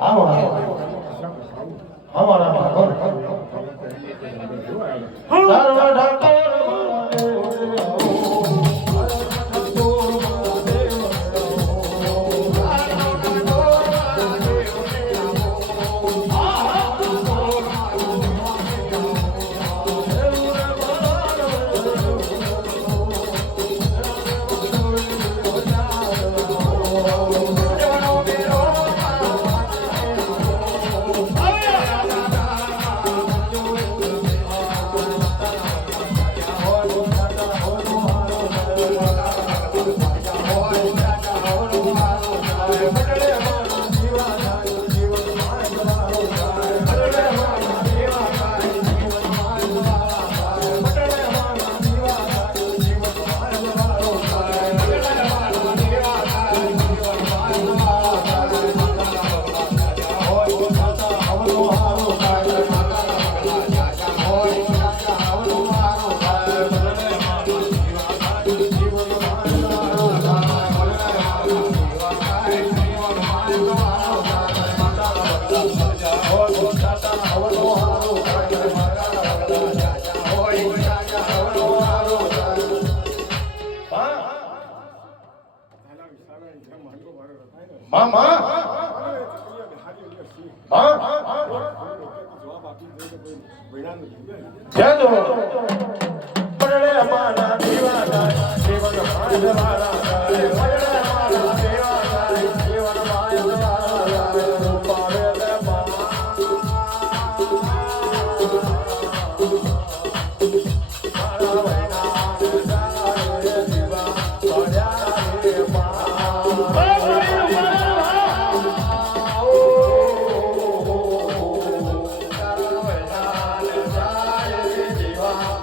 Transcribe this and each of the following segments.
આવો આવો આવો. આવો આવો માં માં માં જય જો પરણે માના દીવાના જીવન મારા.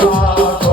Oh,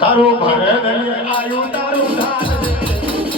તારું ભરે આયુ તારું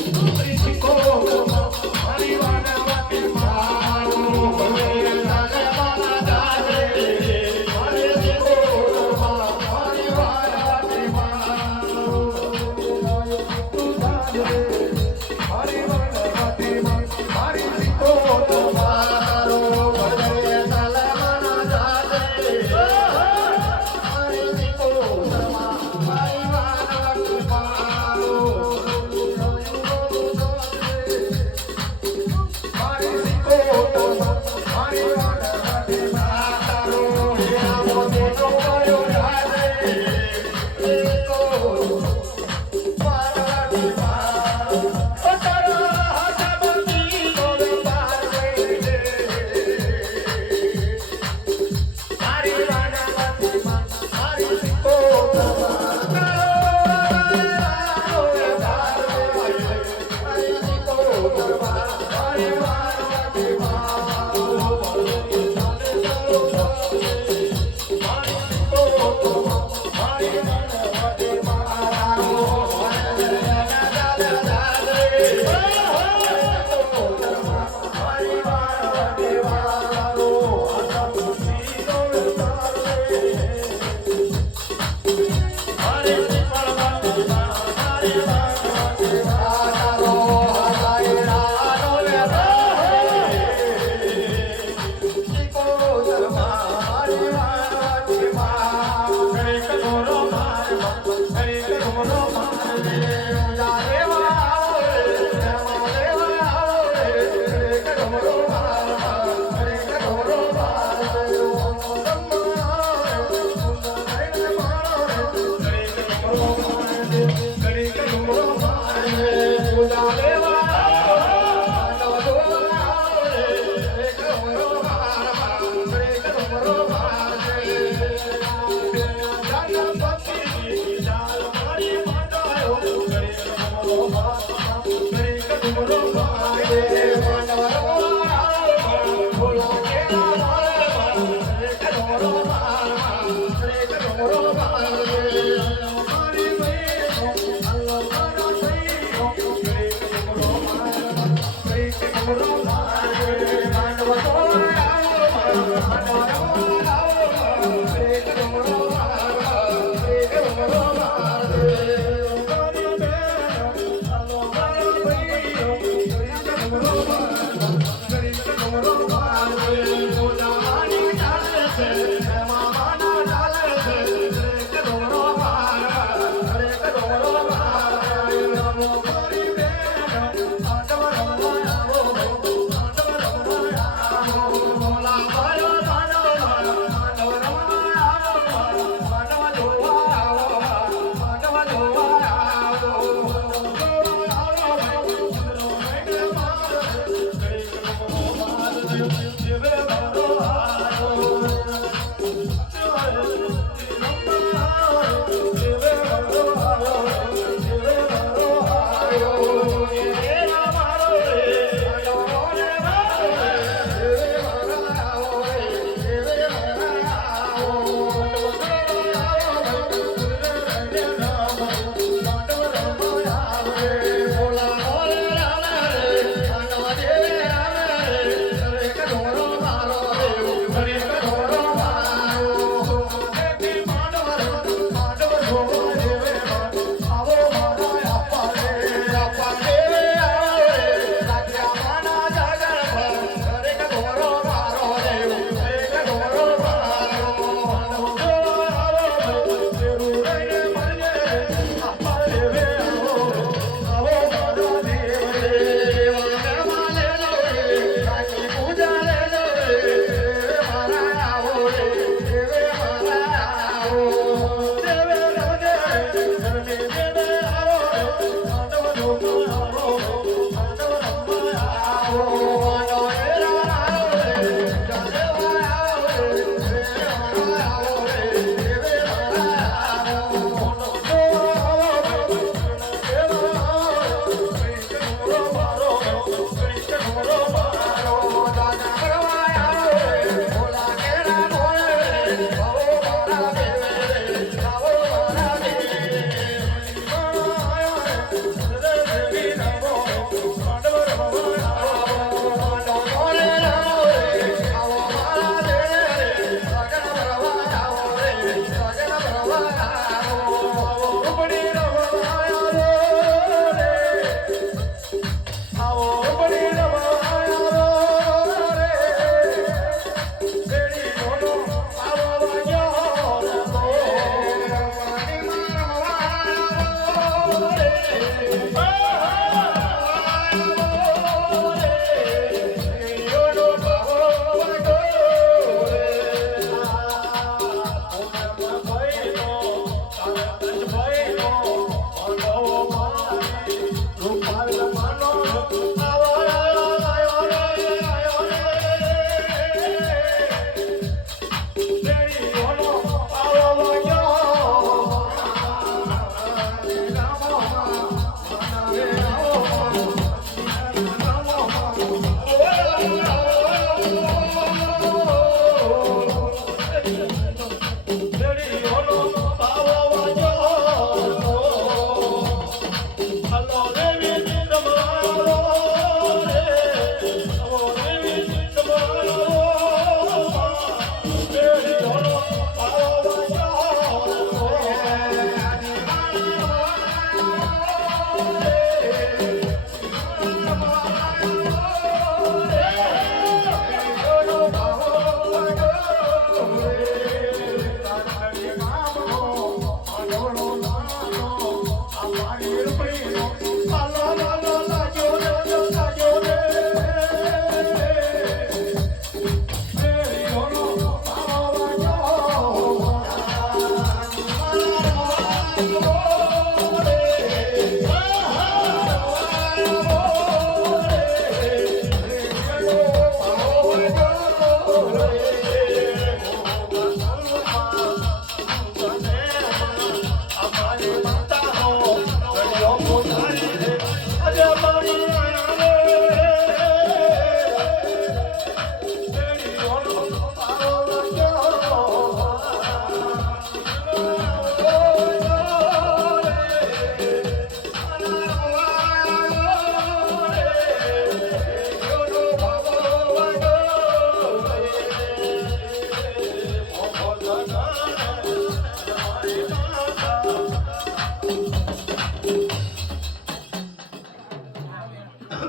Oh,